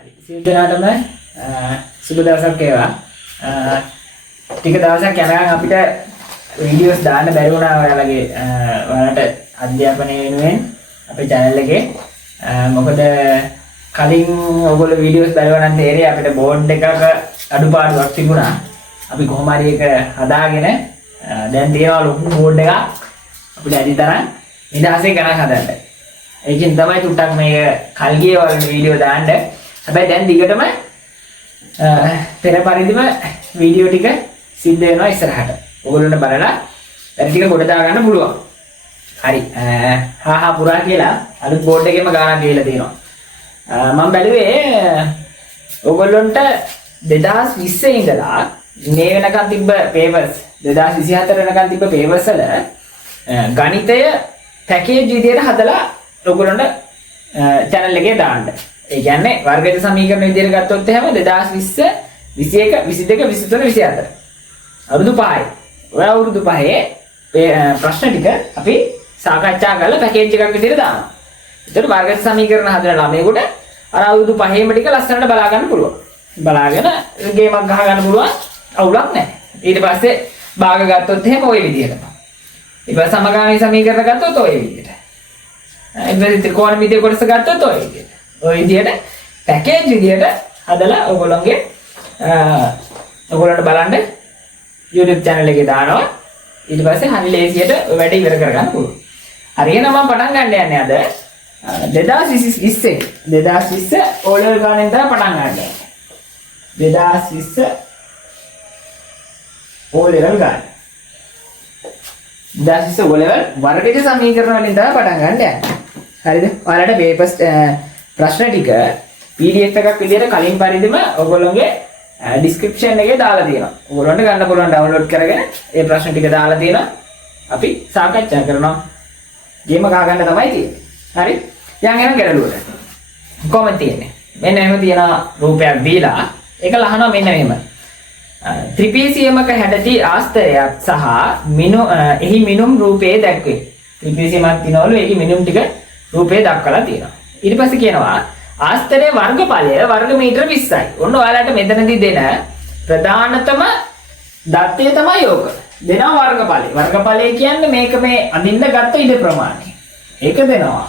හරි. සියලු දෙනාටම සුබ දවසක් වේවා. ටික දවසක් යනකම් අපිට වීඩියෝස් දාන්න බැරි වුණා ඔයාලට අධ්‍යාපනය වෙනුවෙන් අපේ channel එකේ. මොකද කලින් ඔයගොල්ලෝ වීඩියෝස් බලනවා නම් තේරෙයි අපිට බෝඩ් එකක අඩුපාඩුවක් තිබුණා. අපි කොහොම හරි ඒක හදාගෙන දැන් තියෙනවා ලොකු බෝඩ් එකක් අපිට ඇති තරම් නිදහසේ ගණන් හදන්න. ඒකෙන් තමයි ටුට්ටක් මේක කල්ගියේ වගේ වීඩියෝ දාන්න. හැබැයි දැන් දිගටම පෙර පරිදිම වීඩියෝ ටික සිද්ධ වෙනවා ඉස්සරහට. ඔයගොල්ලන්ට බලලා වැඩි ටික කොට දා ගන්න පුළුවන්. හරි. හා පුරා කියලා අලුත් බෝඩ් එකේම ගානක් ගිහලා තියෙනවා. මම බැලුවේ ඔයගොල්ලන්ට 2020 ඉඳලා මේ වෙනකන් තිබ්බ පේපර්ස් 2024 වෙනකන් තිබ්බ පේපර්ස් වල ගණිතය පැකේජ් විදියට හදලා ඔයගොල්ලන්ට channel එකේ දාන්න. ඒ කියන්නේ වර්ගජ සමීකරණ විදියට ගත්තොත් එහෙම 2020 21 22 23 24 අවුරුදු 5යි. ඔය අවුරුදු 5 ප්‍රශ්න ටික අපි සාකච්ඡා කරලා පැකේජ් එකක් විදියට දානවා. ඒතර වර්ගජ සමීකරණ හදන ළමයෙකුට අර අවුරුදු 5ෙම ටික ලස්සනට බලා ගන්න පුළුවන්. බලාගෙන ගේමක් ගහ ගන්න පුළුවන්. අවුලක් නැහැ. ඊට පස්සේ භාග ගත්තොත් එහෙම ওই විදියට. ඊට පස්සේ සමගාමී සමීකරණ ගත්තොත් ওই විදියට. ඊට ත්‍රිකෝණ මිතිය කොටස ගත්තොත් ওই විදියට. ওই විදියට පැකේජ් විදියට හදලා ඔයගොල්ලන්ට බලන්න YouTube channel එකේ දානවා. ඊට පස්සේ හරි ලේසියට ඔය වැඩ ඉවර කරගන්න පුළුවන්. හරියන මම පටන් ගන්න යන්නේ අද 2020 O level ගානෙන් තමයි පටන් ගන්න. 2020 O level ගාන. 2020 O level වර්ගජ සමීකරණ වලින් තමයි පටන් ගන්න යන්නේ. හරිද? ඔයාලට papers ප්‍රශ්න ටික PDF එකක් විදියට කලින් පරිදිම ඔයගොල්ලෝගේ description එකේ දාලා තියෙනවා. ඔයගොල්ලන්ට ගන්න පුළුවන් download කරගෙන ඒ ප්‍රශ්න ටික දාලා තියෙනවා. අපි සාකච්ඡා කරනවා. ගේම ගහ ගන්න තමයි තියෙන්නේ. හරි? යන් යන ගැටලුවට. කොහොමද තියෙන්නේ? මෙන්න එහෙම තියෙන රූපයක් දීලා ඒක ලහනවා මෙන්න මෙහෙම. ත්‍රිපිසියමක හැඩති ආස්තරයක් සහ එහි මිනුම් රූපයේ දැක්වේ. ත්‍රිපිසියමක් තිනවලු ඒකේ මිනුම් ටික රූපේ දක්වලා තියෙනවා. ඊට පස්සේ කියනවා ආස්තරයේ වර්ගඵලය වර්ග මීටර 20යි. ඔන්න ඔයාලට මෙතනදී දෙන ප්‍රධානතම දත්තය තමයි ඕක. දෙනවා වර්ගඵලය. වර්ගඵලය කියන්නේ මේක මේ අඳින්න ගත්ත ඉඩ ප්‍රමාණය. ඒක දෙනවා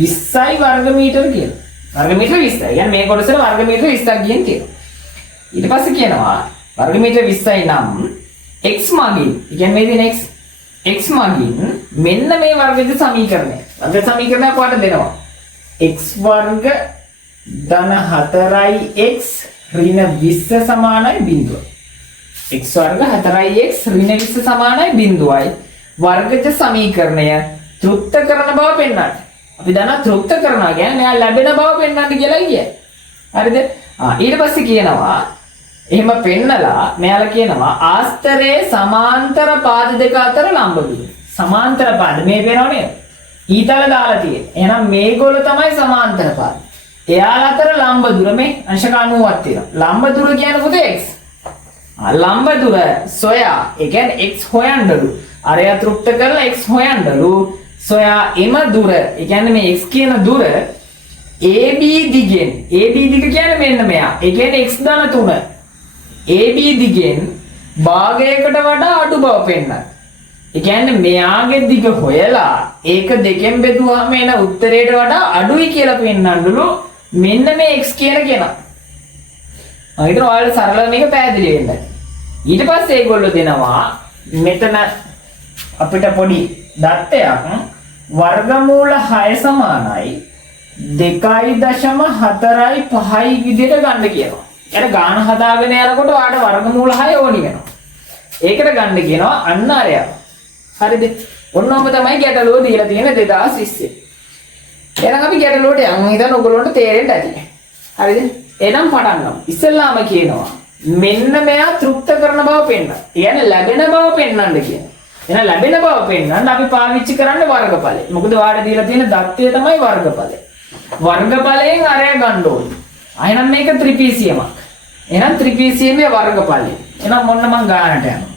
20යි වර්ග මීටර කියලා. වර්ග මීටර 20යි. يعني මේ කොටසට වර්ග මීටර 20ක් ගියන් තියෙනවා. ඊට පස්සේ කියනවා වර්ග මීටර 20යි නම් x මගින් කියන්නේ මේ දින x මගින් මෙන්න මේ වර්ගජ සමීකරණය. වර්ග සමීකරණය කොහොමද දෙනවා? x වර්ග ධන 4x ඍණ 20 සමානයි බිඳුවයි. x වර්ග 4x ඍණ 20 සමානයි බිඳුවයි. වර්ගජ සමීකරණය තෘප්ත කරන බව පෙන්වන්න. අපි දන්නා තෘප්ත කරනවා කියන්නේ මෙයා ලැබෙන බව පෙන්වන්න කියලා කියන්නේ. හරිද? ඊට පස්සේ කියනවා එහෙම පෙන්නලා මෙයාලා කියනවා ආස්තරයේ සමාන්තර පාද දෙක අතර ලම්බ දුර. සමාන්තර පාද මේ වෙනව නේද? ඊතල දාලා තියෙන්නේ. එහෙනම් මේගොල්ලෝ තමයි සමාන්තර පාද. එයාලා අතර ලම්බ දුර මේ අංශක 90ක් තියෙනවා. ලම්බ දුර කියන්නේ මොකද x? ලම්බ දුර සොයා ඒ කියන්නේ x හොයන්නලු. අරය තෘප්ත කරලා x හොයන්නලු. සොයා එම දුර ඒ කියන්නේ මේ x කියන දුර AB දිගෙන් AB දිග කියන්නේ මෙන්න මෙයා. ඒ කියන්නේ x ධන 3. AB දිගෙන් භාගයකට වඩා අඩු බව පෙන්නන. ඒ කියන්නේ මෙයාගේ දිග හොයලා ඒක දෙකෙන් බෙදුවාම එන උත්තරයට වඩා අඩුයි කියලා පෙන්නන්නලු මෙන්න මේ x කියන කෙනා. මම හිතනවා ඔයාලට සරලව මේක පැහැදිලි වෙන්න. ඊට පස්සේ ඒගොල්ලෝ දෙනවා මෙතන අපිට පොඩි දත්තයක් වර්ගමූල 6 සමානයි 2.45යි විදිහට ගන්න කියනවා. එයාට ගාන හදාගෙන යනකොට ඔයාලට වර්ගමූල 6 ඕනි වෙනවා. ඒකට ගන්න කියනවා අන්න අරය. හරිද? ඔන්නෝම තමයි ගැටලුව දීලා තියෙන 2020. එහෙනම් අපි ගැටලුවට යමු. හිතන්න ඔයගොල්ලෝන්ට තේරෙන්න ඇති. හරිද? එහෙනම් පටන් ගමු. ඉස්සෙල්ලාම කියනවා මෙන්න මෙයා තෘප්ත කරන බව පෙන්නන්න. කියන්නේ ලැබෙන බව පෙන්නන්න කියනවා. එහෙනම් ලැබෙන බව පෙන්නන්න අපි පාවිච්චි කරන්නේ වර්ගඵලය. මොකද ඔයාලට දීලා තියෙන දත්තය තමයි වර්ගඵලය. වර්ගඵලයෙන් අරය ගන්න ඕනේ. එහෙනම් මේක ත්‍රිපිසියමක්. එහෙනම් ත්‍රිපිසියමේ වර්ගඵලය. එහෙනම් මොන්න මං ගානට යනවා.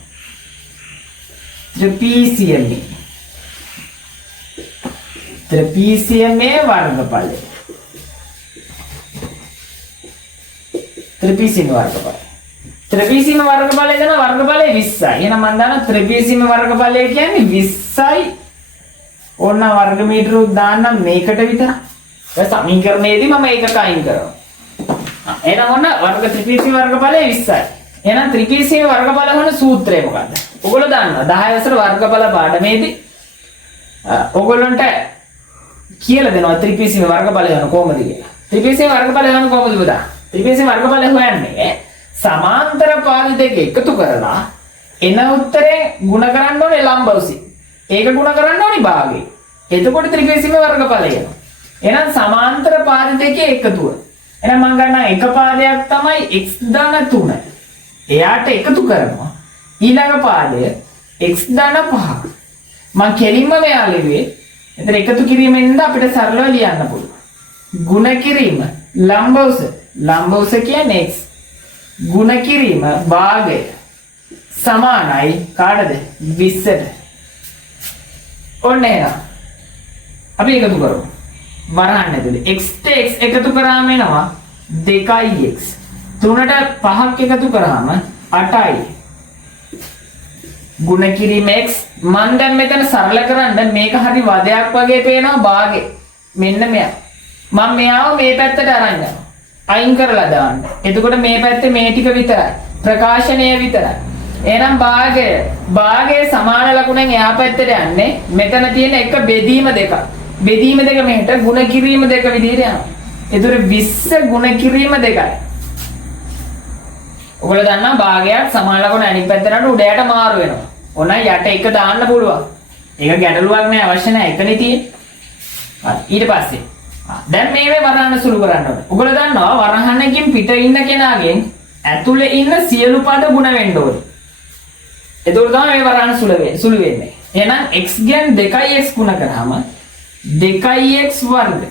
ත්‍රිපිසියමේ වර්ගඵලය. ත්‍රිපිසීම වර්ගඵලය. ත්‍රිපිසීම වර්ගඵලය දෙන වර්ගඵලය 20යි. එහෙනම් මම දන්නවා ත්‍රිපිසීම වර්ගඵලය කියන්නේ 20යි. ඕන වර්ග මීටර දාන්නම් මේකට විතර. දැන් සමීකරණයේදී මම ඒකක අයින් කරනවා. එහෙනම් ඔන්න වර්ග ත්‍රිපිසීම වර්ගඵලය 20යි. එහෙනම් ත්‍රිපිසීම වර්ගඵල වන සූත්‍රය මොකද්ද? ඔයගොල්ලෝ දන්නවා 10 වසර වර්ගඵල පාඩමේදී ඔයගොල්ලන්ට කියලා දෙනවා ත්‍රිපිසීම වර්ගඵලය යන කොහොමද කියලා. ත්‍රිපිසීම වර්ගඵලය යන කොහොමද පුතා? ත්‍රිපිසීම වර්ගඵලය හොයන්නේ සමාන්තර පාද දෙක එකතු කරලා එන උත්තරේ ಗುಣ කරන්න ඕනේ ලම්බ ඔසි. ඒක ಗುಣ කරන්න ඕනේ භාගය. එතකොට ත්‍රිපිසීම වර්ගඵලය එනවා. එහෙනම් සමාන්තර පාද දෙකේ එකතුව. එහෙනම් මම ගන්නවා එක පාදයක් තමයි x ධන 3. එයාට එකතු කරනවා. ඊළඟ පාදය x ධන 5. මම කෙලින්ම මෙයා ලිව්වේ. එතන එකතු කිරීමෙන්ද අපිට සරලව ලියන්න පුළුවන්. ಗುಣ කිරීම ලම්බ ඔස. ලම්බ ඔස කියන්නේ x. ಗುಣ කිරීම භාගය සමානයි කාටද 20ට. ඔන්න එහෙනම් අපි එකතු කරමු. වරහන් ඇතුලේ x ට x එකතු කරාම එනවා 2x. 3ට 5ක් එකතු කරාම 8යි. ಗುಣ කිරීම x මම දැන් මෙතන සරල කරන්න මේක හරි වදයක් වගේ පේනවා භාගේ. මෙන්න මෙයා. මම මෙයාව මේ පැත්තට අරන් යනවා. අයින් කරලා දාන්න. එතකොට මේ පැත්තේ මේ ටික විතරයි. ප්‍රකාශනය විතරයි. එහෙනම් භාගයේ සමාන ලකුණෙන් එහා පැත්තට යන්නේ මෙතන තියෙන එක බෙදීම දෙක. බෙදීම දෙක මෙහෙට ಗುಣ කිරීම දෙක විදිහට යනවා. එතකොට 20 ಗುಣ කිරීම දෙකයි. ඔයගොල්ලෝ දන්නා භාගයක් සමාන ලකුණ අනිත් පැත්තට උඩයට මාරු වෙනවා. ඕන යට එක දාන්න පුළුවන්. ඒක ගැටලුවක් නෑ අවශ්‍ය නෑ එකනේ තියෙන්නේ. ඊට පස්සේ දැන් මේවේ වරහන සුළු කරන්න ඕනේ. ඔයගොල්ලෝ දන්නවා වරහනකින් පිට ඉන්න කෙනාගෙන් ඇතුලේ ඉන්න සියලු පද ගුණ වෙන්න ඕනේ. එතකොට තමයි මේ වරහන සුළු වෙන්නේ. එහෙනම් x ගැන 2x ගුණ කරාම 2x වර්ග.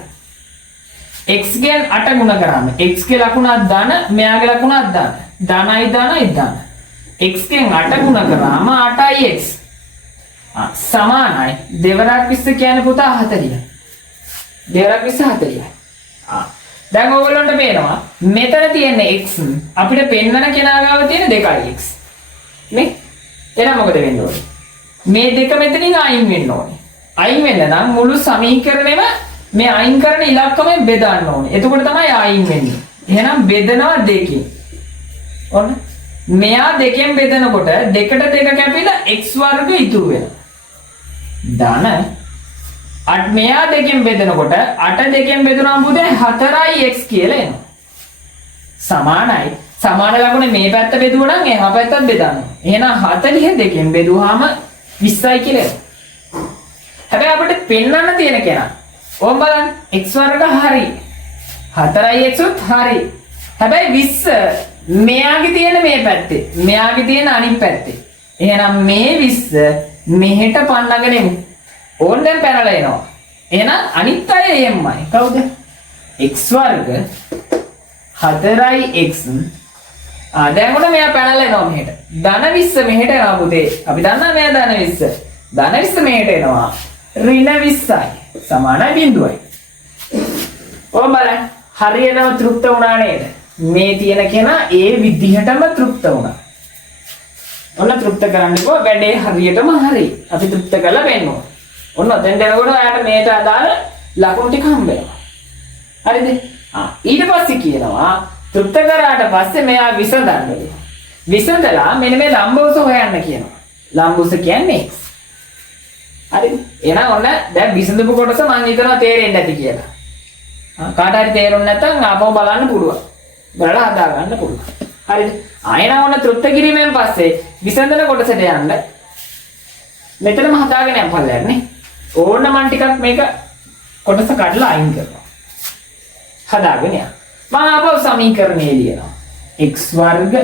x ගැන 8 ගුණ කරාම x ගේ ලකුණක් දාන මෙයාගේ ලකුණක් දාන. ධනයි දාන. x ගැන 8 ගුණ කරාම 8x. සමානයි දෙවරක් 20 කියන්නේ පුතා 40. දෙවරක් 20 40යි. දැන් ඔයගොල්ලන්ට පේනවා මෙතන තියෙන x අපිට පෙන්වන කෙනා ගාව තියෙන 2x. නේ? එහෙනම් මොකද වෙන්න ඕනේ? මේ දෙක මෙතනින් අයින් වෙන්න ඕනේ. අයින් වෙන්න නම් මුළු සමීකරණයම මේ අයින් කරන ඉලක්කමෙන් බෙදන්න ඕනේ. එතකොට තමයි අයින් වෙන්නේ. එහෙනම් බෙදනවා දෙකකින්. ඔන්න. මෙයා දෙකෙන් බෙදනකොට දෙකට දෙක කැපිලා x වර්ග ඉතුරු වෙනවා. ධන මෙයා දෙකෙන් බෙදනකොට 8 දෙකෙන් බෙදුනම පුතේ 4x කියලා එනවා. සමානයි. සමාන ලකුණ මේ පැත්ත බෙදුවා නම් එහා පැත්තත් බෙදන්න. එහෙනම් 40 දෙකෙන් බෙදුවාම 20යි කියලා එනවා. හැබැයි අපිට පෙන්වන්න තියෙන කෙනා. ඕම් බලන්න x වර්ග හරි. 4x උත් හරි. හැබැයි 20 මෙයාගේ තියෙන මේ පැත්තේ. මෙයාගේ තියෙන අනිත් පැත්තේ. එහෙනම් මේ 20 මෙහෙට පන්නගෙන එමු. ඕන් දැන් පැනලා එනවා. එහෙනම් අනිත් අය එම්මයි. කවුද? x වර්ග 4x. දැන් උඩ මෙයා පැනලා එනවා මෙහෙට. ධන 20 මෙහෙට එනවා පුතේ. අපි දන්නා මෙයා ධන 20. ධන 20 මෙහෙට එනවා. ඍණ 20යි. සමානයි බිඳුවයි. ඕම් බලන්න. හරියටම තෘප්ත වුණා නේද? මේ තියෙන කෙනා ඒ විදිහටම තෘප්ත වුණා. ඔන්න තෘප්ත කරන්නකෝ වැඩේ හරියටම හරි. අපි තෘප්ත කරලා වෙන්නවා. ඔන්න දැන් යනකොට ඔයාලට මේට අදාළ ලකුණු ටික හම්බ වෙනවා. හරිද? ඊට පස්සේ කියනවා තෘප්ත කරාට පස්සේ මෙයා විසඳන්න. විසඳලා මෙන්න මේ ලම්බෝස හොයන්න කියනවා. ලම්බෝස කියන්නේ x. හරිද? එහෙනම් ඔන්න දැන් විසඳපු කොටස මම හිතනවා තේරෙන්නේ නැති කියලා. කාට හරි තේරුම් නැත්නම් ආපහු බලන්න පුළුවන්. බලලා හදා ගන්න පුළුවන්. හරිද? ආයෙත් ඔන්න තෘප්ත කිරීමෙන් පස්සේ විසඳන කොටසට යන්න. මෙතනම හදාගෙන යන්න පල්ලයක් නේ. ඕන්න මම ටිකක් මේක කොටස කඩලා අයින් කරනවා. හදාගෙන යන්න. මම ආපහු සමීකරණය ලියනවා. x වර්ග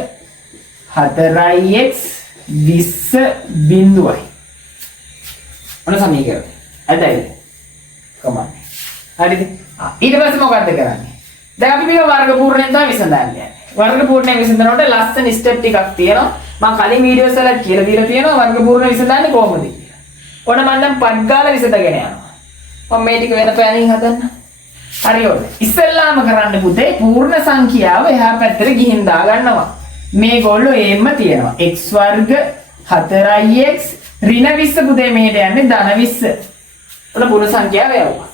4x 20 බිඳුවයි. ඔන්න සමීකරණය. හරිද? කොහොමද? හරිද? ඊට පස්සේ මොකද්ද කරන්නේ? දැන් අපි මේක වර්ග පූර්ණයෙන් තමයි විසඳන්නේ. වර්ග පූර්ණයෙන් විසඳනකොට ලස්සන ස්ටෙප් ටිකක් තියෙනවා. මම කලින් වීඩියෝස් වල කියලා දීලා තියෙනවා වර්ග පූර්ණ විසඳන්නේ කොහොමද කියලා. ඔන්න මම දැන් පඩ් ගාලා විසඳගෙන යනවා. මම මේ ටික වෙන පෑනින් හදන්න. හරි ඔන්න. ඉස්සෙල්ලාම කරන්න පුතේ පූර්ණ සංඛ්‍යාව එහා පැත්තට ගිහින් දා ගන්නවා. මේගොල්ලෝ එම්ම තියෙනවා. x වර්ග 4x ඍණ 20 පුතේ මෙහෙට යන්නේ ධන 20. ඔන්න පූර්ණ සංඛ්‍යාව යවුවා.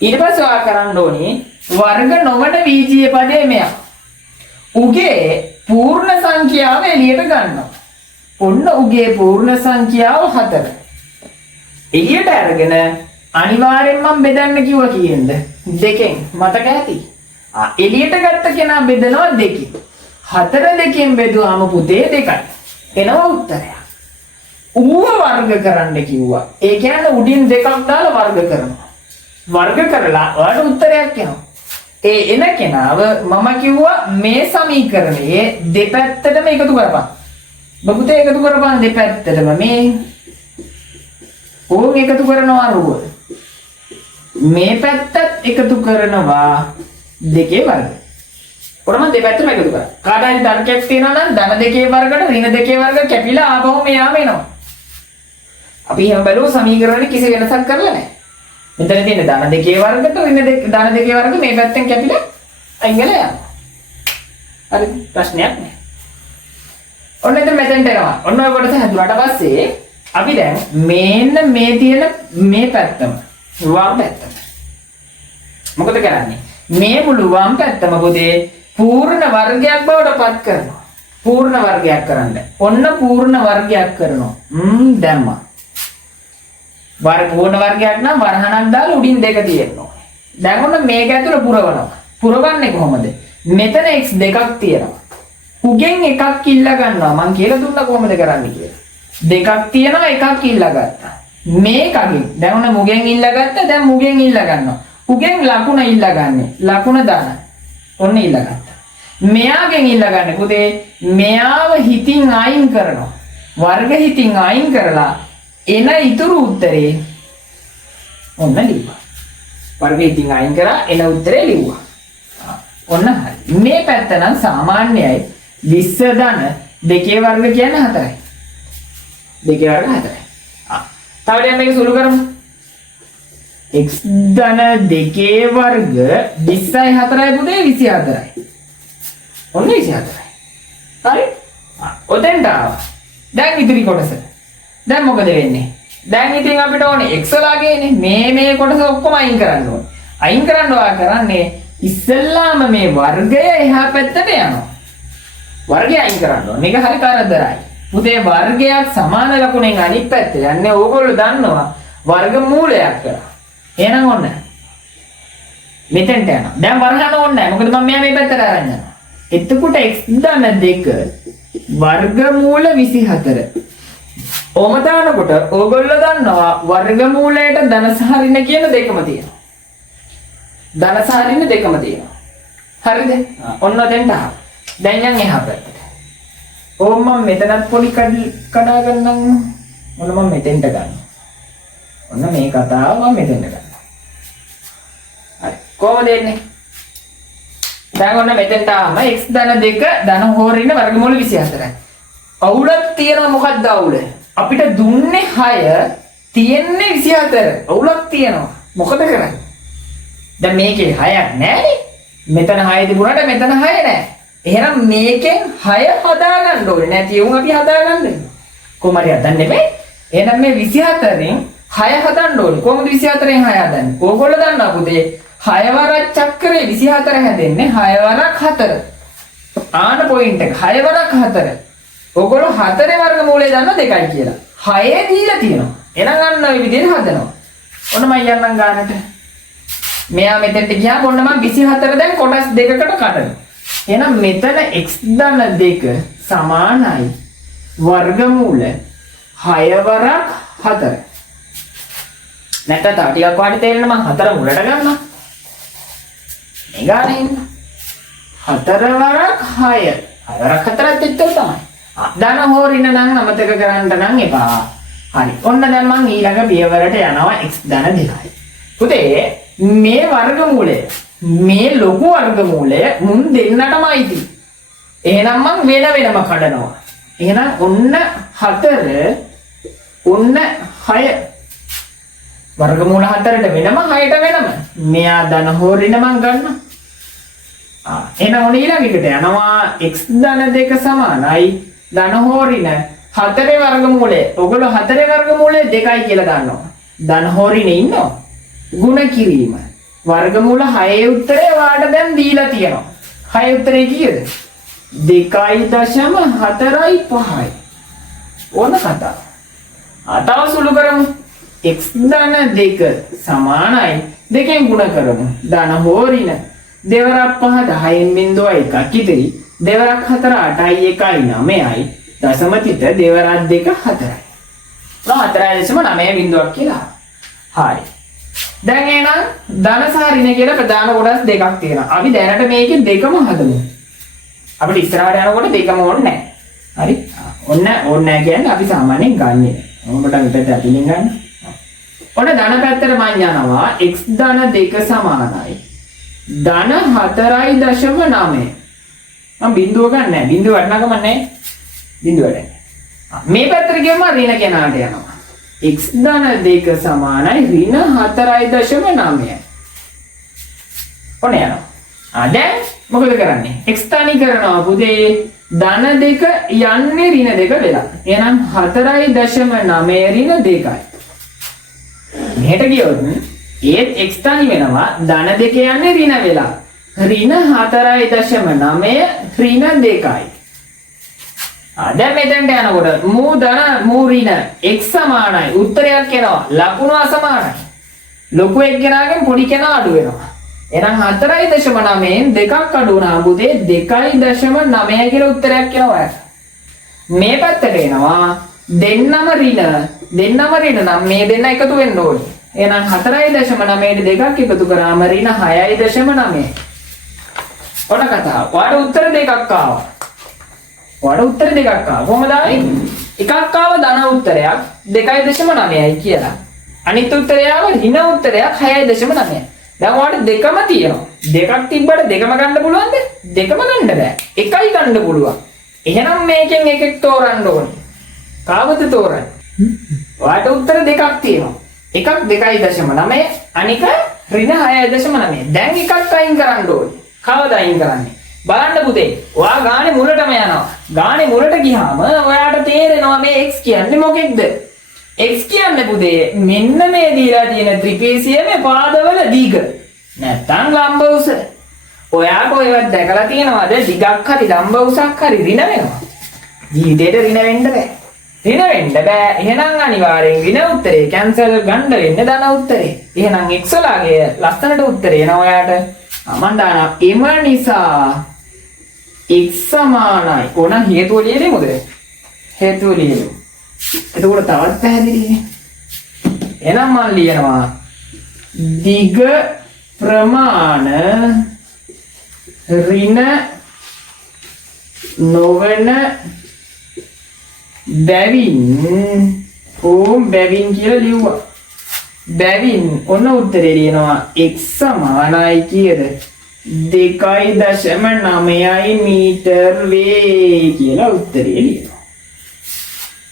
ඊට පස්සේ ඔයා කරන්න ඕනේ වර්ග නොවන බීජීය පදේ මෙයා. උගේ පූර්ණ සංඛ්‍යාව එළියට ගන්නවා. ඔන්න උගේ පූර්ණ සංඛ්‍යාව 4. එළියට අරගෙන අනිවාර්යෙන් මම බෙදන්න කිව්වා කීයෙන්ද? 2කින්. මතක ඇති. එළියට ගත්ත කෙනා බෙදනවා 2කින්. 4 2කින් බෙදුවාම පුතේ 2යි. එනවා උත්තරය. ඌව වර්ග කරන්න කිව්වා. ඒ කියන්නේ උඩින් 2ක් දාලා වර්ග කරනවා. වර්ග කරලා ඔයාලට උත්තරයක් එනවා. ඒ එන කෙනාව මම කිව්වා මේ සමීකරණයේ දෙපැත්තටම එකතු කරපන්. බබුතේ එකතු කරපන් දෙපැත්තටම මේ ඕක එකතු කරනවා රුව. මේ පැත්තත් එකතු කරනවා 2 වර්ග. ඔරම දෙපැත්තම එකතු කරා. කාට හරි තර්කයක් තියෙනවා නම් ධන 2 වර්ගට ඍණ 2 වර්ග කැපිලා ආපහු මෙයාම එනවා. අපි එහෙම බලුව සමීකරණේ කිසි වෙනසක් කරලා නැහැ. මෙතන තියෙන ධන 2 වර්ගට ඍණ 2 වර්ග මේ පැත්තෙන් කැපිලා අයින් වෙලා යනවා. හරි ප්‍රශ්නයක් නැහැ. ඔන්න එතන මෙතෙන්ට එනවා. ඔන්න ඔය කොටස හැදුවාට පස්සේ අපි දැන් මේන්න මේ තියෙන මේ පැත්තම වම් පැත්තම මොකද කරන්නේ? මේ මුළු වම් පැත්තම පොතේ පූර්ණ වර්ගයක් බවට පත් කරනවා. පූර්ණ වර්ගයක් කරන්න. ඔන්න පූර්ණ වර්ගයක් කරනවා. දැම්මා. පූර්ණ වර්ගයක් නම් වරහණක් දාලා උඩින් 2 තියෙනවා. දැන් ඔන්න මේක ඇතුළ පුරවනවා. පුරවන්නේ කොහොමද? මෙතන x 2ක් තියෙනවා. උගෙන් එකක් ඉල්ල ගන්නවා. මං කියලා දුන්නා කොහොමද කරන්නේ කියලා. 2ක් තියෙනවා එකක් ඉල්ල ගත්තා. මේකගෙන් දැන් ඔන්න මුගෙන් ඉල්ල ගත්තා. දැන් මුගෙන් ඉල්ල ගන්නවා. උගෙන් ලකුණ ඉල්ල ගන්නෙ. ලකුණ දාන. ඔන්න ඉල්ල ගත්තා. මෙයාගෙන් ඉල්ල ගන්න පුතේ මෙයාව හිතින් අයින් කරනවා. වර්ග හිතින් අයින් කරලා එන ඉතුරු උත්තරේ ඔන්න ලිව්වා. වර්ග හිතින් අයින් කරා එන උත්තරේ ලිව්වා. ඔන්න හරි. මේ පැත්ත නම් සාමාන්‍යයි 20 ධන 2 වර්ග කියන්නේ 4යි. 2 වර්ග 4යි. තව දැන් මේක සුළු කරමු. x ධන 2 වර්ග 20යි 4යි පුතේ 24යි. ඔන්න 24යි. හරි? ඔතෙන්ට ආවා. දැන් ඉදිරි කොටස. දැන් මොකද වෙන්නේ? දැන් ඉතින් අපිට ඕනේ x ලාගේනේ මේ කොටස ඔක්කොම අයින් කරන්න ඕනේ. අයින් කරන්න ඔයා කරන්නේ ඉස්සෙල්ලාම මේ වර්ගය එහා පැත්තට යනවා. වර්ගය අයින් කරන්න ඕනේ. මේක හරි කරදරයි. පුතේ වර්ගයක් සමාන ලකුණෙන් අනිත් පැත්තට යන්නේ ඕගොල්ලෝ දන්නවා වර්ගමූලයක් කරා. එහෙනම් ඔන්න. මෙතෙන්ට යනවා. දැන් වරහන ඕනේ නැහැ. මොකද මම මෙයා මේ පැත්තට අරන් යනවා. එතකොට x ධන 2 වර්ගමූල 24. ඔහම දානකොට ඕගොල්ලෝ දන්නවා වර්ගමූලයට ධන සහ ඍණ කියන දෙකම තියෙනවා. ධන සහ ඍණ දෙකම තියෙනවා. හරිද? ඔන්න දැන් තා. දැන් යන් එහා පැත්තට. ඕම් මම මෙතනත් පොඩි කඩා ගන්නම්. ඔන්න මම මෙතෙන්ට ගන්නවා. ඔන්න මේ කතාව මම මෙතෙන්ට ගන්නවා. හරි. කොහොමද එන්නේ? දැන් ඔන්න මෙතෙන්ට ආවම x ධන 2 ධන හෝ ඍණ වර්ගමූල 24යි. අවුලක් තියෙනවා. මොකක්ද අවුල? අපිට දුන්නේ 6 තියෙන්නේ 24. අවුලක් තියෙනවා. මොකද කරන්නේ? දැන් මේකේ 6ක් නැහැනේ. මෙතන 6 තිබුණාට මෙතන 6 නැහැ. එහෙනම් මේකෙන් 6 හදා ගන්න ඕනේ. නැති උන් අපි හදා ගන්න. කොහොම හරි හදන්නේ මේ. එහෙනම් මේ 24න් 6 හදන්න ඕනේ. කොහොමද 24න් 6 හදන්නේ? ඕගොල්ලෝ දන්නවා පුතේ 6 වරක් චක්‍රේ 24 හැදෙන්නේ 6 වරක් 4. ආන පොයින්ට් එක 6 වරක් 4. ඕගොල්ලෝ 4 වර්ගමූලය දන්න 2යි කියලා. 6 දීලා තියෙනවා. එහෙනම් අන්න ඔය විදිහට හදනවා. ඔන්න මම යන්නම් ගන්නට. මෙයා මෙතෙන්ට ගියාම ඔන්න මම 24 දැන් කොටස් දෙකකට කඩනවා. එහෙනම් මෙතන x ධන 2 සමානයි වර්ගමූල 6 වරක් 4. නැත්නම් තව ටිකක් වාඩි තේරෙන්න මම 4 මුලට ගන්නවා. මේ ගානේ ඉන්න. 4 වරක් 6. 6 වරක් 4ත් එක්ක තමයි. ධන හෝ ඍණ නම් අමතක කරන්න නම් එපා. හරි. ඔන්න දැන් මම ඊළඟ පියවරට යනවා x ධන 2යි. පුතේ මේ වර්ගමූලය මේ ලොකු වර්ගමූලය මුන් දෙන්නටම අයිති. එහෙනම් මම වෙනම කඩනවා. එහෙනම් ඔන්න 4 ඔන්න 6 වර්ගමූල 4ට වෙනම 6ට වෙනම. මෙයා ධන හෝ ඍණ මං ගන්නවා. එහෙනම් ඔන්න ඊළඟ එකට යනවා x ධන 2 සමානයි ධන හෝ ඍණ 4 වර්ගමූලය. ඔයගොල්ලෝ 4 වර්ගමූලය 2යි කියලා දන්නවා. ධන හෝ ඍණ ඉන්නවා. ගුණ කිරීම. වර්ගමූල 6 උත්තරේ වාට දැන් දීලා තියෙනවා. 6 උත්තරේ කීයද? 2.45යි. ඕන කතාව. අතව සුළු කරමු. x ධන 2 සමානයි 2කින් ගුණ කරමු. ධන හෝ ඍණ දෙවරක් 5 10න් බිඳුව 1ක් ඉතිරි. දෙවරක් 4 8යි 1යි 9යි. දශම තිත දෙවරක් 2 4යි. 4.9 බිඳුවක් කියලා. හරි. දැන් එහෙනම් ධන සහ ඍණ කියලා ප්‍රධාන කොටස් දෙකක් තියෙනවා. අපි දැනට මේකේ දෙකම හදමු. අපිට ඉස්සරහට යනකොට දෙකම ඕනේ නැහැ. හරි? ඕනේ නැහැ කියන්නේ අපි සාමාන්‍යයෙන් ගන්නෙ. මොකට විතරද අපිලින් ගන්න. ඔන්න ධන පැත්තට මම යනවා x ධන 2 සමානයි ධන 4.9. මම බිඳුව ගන්න නැහැ. බිඳුව වටනකම නැහැ. බිඳුව නැහැ. මේ පැත්තට ගියම ඍණ කෙනාට යනවා. x ධන 2 සමානයි ඍණ 4.9. ඔන්න යනවා. දැන් මොකද කරන්නේ? x තනි කරනවා පුතේ ධන 2 යන්නේ ඍණ 2 වෙලා. එහෙනම් 4.9 ඍණ 2යි. මෙහෙට ගියොත් ඒත් x තනි වෙනවා ධන 2 යන්නේ ඍණ වෙලා. ඍණ 4.9 ඍණ 2යි. දැන් මෙතෙන්ට යනකොට මූ ධන මූ ඍණ x සමානයි උත්තරයක් එනවා ලකුණු අසමානයි. ලොකු එක් කෙනාගෙන් පොඩි කෙනා අඩු වෙනවා. එහෙනම් 4.9න් දෙකක් අඩු වුණා පුතේ 2.9 කියලා උත්තරයක් එනවා. මේ පැත්තට එනවා දෙන්නම ඍණ නම් මේ දෙන්න එකතු වෙන්න ඕනේ. එහෙනම් 4.9ට දෙකක් එකතු කරාම ඍණ 6.9. ඔන්න කතාව. ඔයාලට උත්තර දෙකක් ආවා. කොහොමද ආවේ? එකක් ආව ධන උත්තරයක් 2.9යි කියලා. අනිත් උත්තරය ආව ඍණ උත්තරයක් 6.9. දැන් ඔයාලට දෙකම තියෙනවා. දෙකක් තිබ්බට දෙකම ගන්න පුළුවන්ද? දෙකම ගන්න බෑ. එකයි ගන්න පුළුවන්. එහෙනම් මේකෙන් එකෙක් තෝරන්න ඕනේ. කාවද තෝරන්නේ? ඔයාලට උත්තර දෙකක් තියෙනවා. එකක් 2.9 අනික ඍණ 6.9. දැන් එකක් අයින් කරන්න ඕනේ. කවද අයින් කරන්නේ? බලන්න පුතේ. ඔයා ගානේ මුලටම යනවා. ගානේ මුලට ගියාම ඔයාට තේරෙනවා මේ x කියන්නේ මොකෙක්ද? x කියන්නේ පුතේ මෙන්න මේ දීලා තියෙන ත්‍රිපිටකයේ පාදවල දිග. නැත්තම් ලම්බ උස. ඔයා කොහෙවත් දැකලා තියෙනවද දිගක් හරි ලම්බ උසක් හරි ඍණ වෙනවා? ජීවිතේට ඍණ වෙන්න බෑ. ඍණ වෙන්න බෑ. එහෙනම් අනිවාර්යෙන් ඍණ උත්තරේ කැන්සල් ගන්න වෙන්නේ ධන උත්තරේ. එහෙනම් x වලගේ ලස්සනට උත්තරේ එනවා ඔයාට. මම දානවා එම නිසා x සමානයි. ඕන හේතුව ලියලෙමුද? හේතුව ලියමු. එතකොට තවත් පැහැදිලිනේ. එහෙනම් මම ලියනවා දිග ප්‍රමාණ ඍණ නොවන බැවින් කියලා ලිව්වා. බැවින් ඔන්න උත්තරේ ලියනවා x සමානයි කීයද? 2.9 මීටර් වේ කියලා උත්තරේ ලියනවා.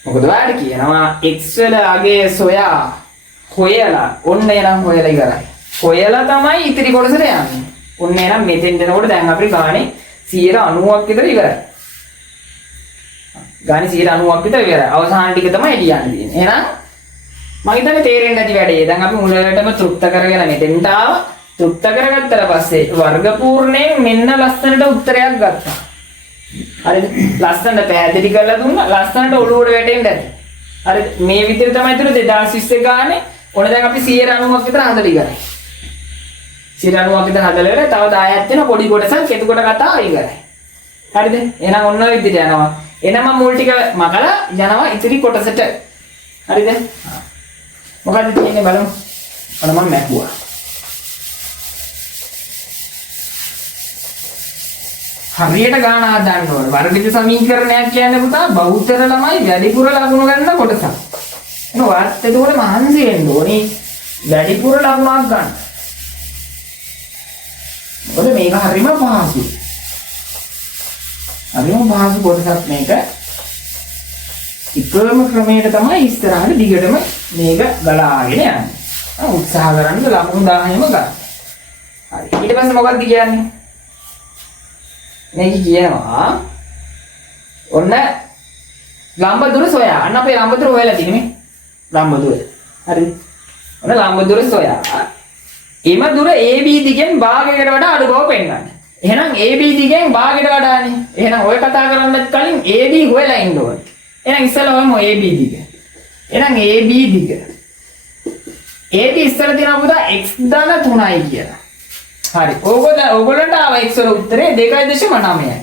මොකද ඔයාලට කියනවා x වල අගේ හොයලා ඔන්න එනම් හොයලා ඉවරයි. හොයලා තමයි ඉතිරි කොටසට යන්නේ. ඔන්න එනම් මෙතෙන් දෙනකොට දැන් අපේ ගානේ 90ක් විතර ඉවරයි. ගානේ 90ක් විතර ඉවරයි. අවසාන ටික තමයි ලියන්න තියෙන්නේ. එහෙනම් මම හිතන්නේ තේරෙන්නේ නැති වැඩේ. දැන් අපි මුලටම තෘප්ත කරගෙන මෙතෙන්ට ආවා. තෘප්ත කරගත්තට පස්සේ වර්ග පූර්ණයෙන් මෙන්න ලස්සනට උත්තරයක් ගත්තා. හරිද? ලස්සනට පැහැදිලි කරලා දුන්නා. ලස්සනට ඔළුවට වැටෙන්න ඇති. හරිද? මේ විදිහට තමයි තුන 2020 ගානේ. ඕන දැන් අපි 90ක් විතර හදලා ඉවරයි. 90ක් විතර හදලා ඉවරයි. තව 10ක් තියෙන පොඩි කොටසක් එතකොට කතාව ඉවරයි. හරිද? එහෙනම් ඔන්න ඔය විදිහට යනවා. එනම මුල් ටික මකලා යනවා ඉතිරි කොටසට. හරිද? මොකද්ද තියෙන්නේ බලමු. ඔන්න මම මැකුවා. හරියට ගාන හදන්න ඕනේ. වර්ගිත සමීකරණයක් කියන්නේ පුතා බහුතර ළමයි වැඩිපුර ලකුණු ගන්න කොටසක්. එන වාත් එතකොට මහන්සි වෙන්න ඕනේ වැඩිපුර ලකුණක් ගන්න. මොකද මේක හරිම පහසුයි. හරිම පහසු කොටසක් මේක. එකම ක්‍රමයට තමයි ඉස්සරහට දිගටම මේක ගලාගෙන යන්නේ. උත්සාහ කරන්න ලකුණු 10ම ගන්න. හරි. ඊට පස්සේ මොකක්ද කියන්නේ? මේක කියනවා ඔන්න ලම්බ දුර සොයා. අන්න අපේ ලම්බ දුර හොයලා තියෙන්නේ මේ. ලම්බ දුර. හරිද? ඔන්න ලම්බ දුර සොයා. එම දුර AB දිගෙන් භාගයකට වඩා අඩු බව පෙන්වන්න. එහෙනම් AB දිගෙන් භාගයට වඩානේ. එහෙනම් ඔය කතා කරන්නත් කලින් AB හොයලා ඉන්න ඕනේ. එහෙනම් ඉස්සෙල්ලා හොයමු AB දිග. එහෙනම් AB දිග. AB ඉස්සෙල්ලා තියෙනවා පුතා x ධන 3යි කියලා. හරි. ඕගොල්ලන්ට ආව x වල උත්තරේ 2.9යි.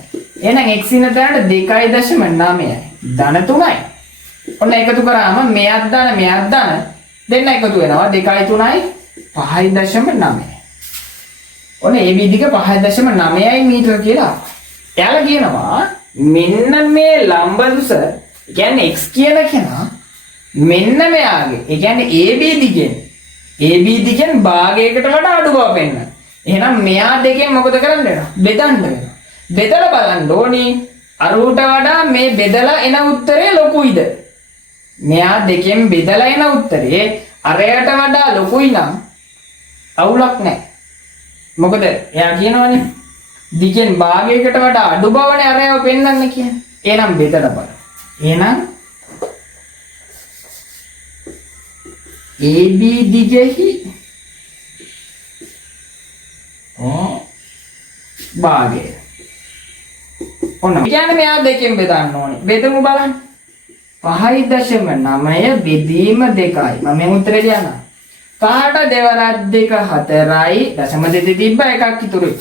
එහෙනම් x ඉන්න තැනට 2.9යි. ධන 3යි. ඔන්න එකතු කරාම මෙයක් ධන දෙන්න එකතු වෙනවා 2යි 3යි 5.9. ඔන්න AB දිග 5.9යි මීටර කියලා. එයාලා කියනවා මෙන්න මේ ලම්බදුස කියන්නේ x කියන කෙනා මෙන්න මෙයාගේ ඒ කියන්නේ AB දිගෙන් භාගයකට වඩා අඩු බව පෙන්නන. එහෙනම් මෙයා දෙකෙන් මොකද කරන්න වෙනවා? බෙදන්න වෙනවා. බෙදලා බලන්න ඕනේ අරුවට වඩා මේ බෙදලා එන උත්තරේ ලොකුයිද? මෙයා දෙකෙන් බෙදලා එන උත්තරේ අරයට වඩා ලොකුයි නම් අවුලක් නැහැ. මොකද එයා කියනවනේ දිගෙන් භාගයකට වඩා අඩු බවනේ අරයව පෙන්වන්න කියන්නේ. එහෙනම් බෙදලා බලන්න. එහෙනම් AB දිගෙහි භාගය. ඔන්න කියන්නේ මෙයා දෙකෙන් බෙදන්න ඕනේ. බෙදමු බලන්න. 5.9 බෙදීම 2යි. මම මේ උත්තරේ ලියනවා. 5ට දෙවරක් 2 4යි. දශම දෙක තිබ්බ එකක් ඉතුරුයි.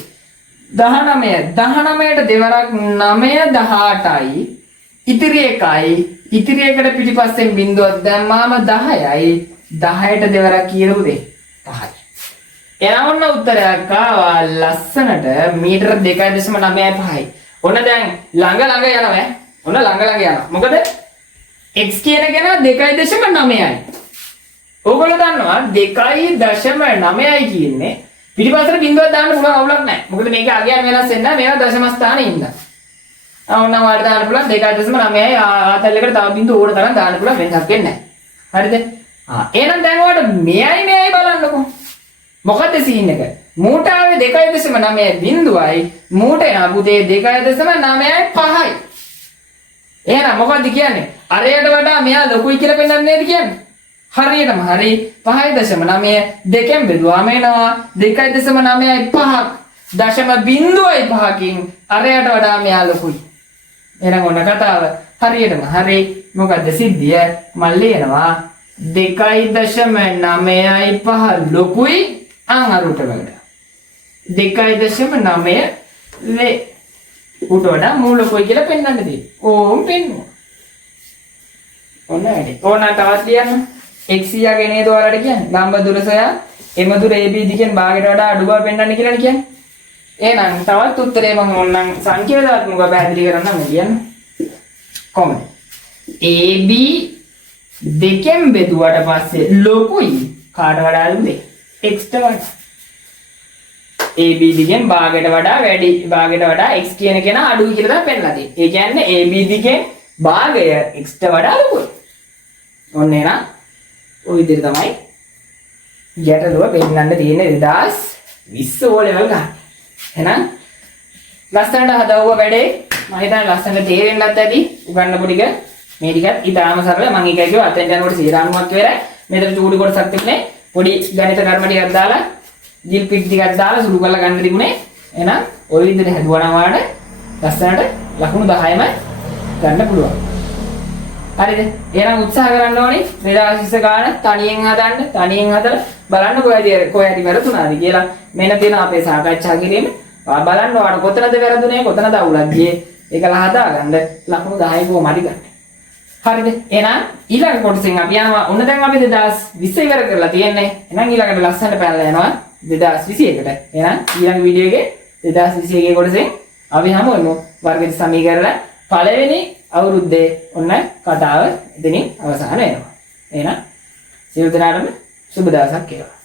19ට දෙවරක් 9 18යි. ඉතිරි එකයි. ඉතිරි එකට පිටිපස්සෙන් බිංදුවක් දැම්මාම 10යි. 10ට දෙවරක් කීයද? 5යි. එනවන්න උත්තරයක් ආවා ලස්සනට මීටර 2.95යි. ඔන්න දැන් ළඟ යනවා. ඔන්න ළඟ යනවා. මොකද x කියන කෙනා 2.9යි. ඕගොල්ලෝ දන්නවා 2.9යි කියන්නේ පිටිපස්සට බිංදුවක් දාන්න පුළුවන් අවුලක් නැහැ. මොකද මේක අගයන් වෙනස් වෙන්නේ නැහැ. මේවා දශම ස්ථානයේ ඉඳන්. ඔන්න වාට දාන්න පුළුවන් 2.9යි ආතල්ලයකට තව බිංදුව ඕන තරම් දාන්න පුළුවන් වෙනසක් වෙන්නේ නැහැ. හරිද? එහෙනම් දැන් ඔයාලට මෙයයි බලන්නකො. මොකද්ද සීන් එක? මූට ආවේ 2.9 බිංදුවයි මූට එන පුතේ 2.9යි 5යි. එහෙනම් මොකද්ද කියන්නේ? අරයට වඩා මෙයා ලොකුයි කියලා පෙන්නන්නේ නේද කියන්නේ? හරියටම හරි 5.9 දෙකෙන් බෙදුවාම එනවා 2.9යි 5ක්. දශම බිංදුවයි 5කින් අරයට වඩා මෙයා ලොකුයි. එහෙනම් ඔන්න කතාව හරියටම හරි. මොකද්ද සිද්ධිය? මම ලියනවා 2.9යි 5 ලොකුයි අංගරුට වඩා 2.9 වේ උට වඩා මූල ලොකුයි කියලා පෙන්වන්න තියෙන්නේ. ඕම් පෙන්නුවා. ඔන්න ඇයි. ඕන තවත් ලියන්න. x යාගේ නේද ඔයාලට කියන්නේ. ලම්බ දුර සොයා එම දුර AB දිගෙන් භාගයට වඩා අඩු බව පෙන්වන්න කියලානේ කියන්නේ. එහෙනම් තවත් උත්තරේ මම ඕනනම් සංකේතාත්මකව පැහැදිලි කරන්නම් කියන්නේ. කොහොමද? AB දෙකෙන් බෙදුවට පස්සේ ලොකුයි කාට වඩාද? x ට වඩා. AB දිගෙන් භාගයට වඩා වැඩි භාගයට වඩා x කියන කෙනා අඩුයි කියලා තමයි පෙන්නලා තියෙන්නේ. ඒ කියන්නේ AB දිගෙන් භාගය x ට වඩා ලොකුයි. ඔන්න එහෙනම් ওই විදිහට තමයි ගැටලුව පෙන්නන්න තියෙන්නේ 2020 ඕ ලෙවල් ගන්න. එහෙනම් ලස්සනට හදවුව වැඩේ මම හිතන්නේ ලස්සනට තේරෙන්නත් ඇති උගන්නපු ටික මේ ටිකත් ඊටාම සරල මම එකයි කිව්වා අතෙන් යනකොට 190ක් වෙරයි මෙතන චූටි කොටසක් තිබුණේ පොඩි ගණිත කර්ම ටිකක් දාලා ජිල් පිට ටිකක් දාලා සුළු කරලා ගන්න තිබුණේ. එහෙනම් ওই විදිහට හදුවා නම් වාට ලස්සනට ලකුණු 10ම ගන්න පුළුවන්. හරිද? එහෙනම් උත්සාහ කරන්න ඕනේ 2020 ගාන තනියෙන් හදලා බලන්න කොහේදී වැරදුනාද කියලා. මෙන්න තියෙන අපේ සාකච්ඡා කිරීම. බලන්න ඔයාලට කොතනද වැරදුනේ කොතනද අවුලක් ගියේ ඒකලා හදාගන්න ලකුණු 10 කොහොමද ගන්න. හරිද? එහෙනම් ඊළඟ කොටසෙන් අපි යනවා. ඔන්න දැන් අපි 2020 ඉවර කරලා තියෙන්නේ. එහෙනම් ඊළඟට ලස්සනට පැනලා යනවා 2021ට. එහෙනම් ඊළඟ වීඩියෝ එකේ 2021 කොටසෙන් අපි හමු වෙමු වර්ග සමීකරණ පළවෙනි අවුරුද්දේ ඔන්න කතාව එතනින් අවසන් වෙනවා. එහෙනම් සියලු දෙනාටම සුබ දවසක් වේවා.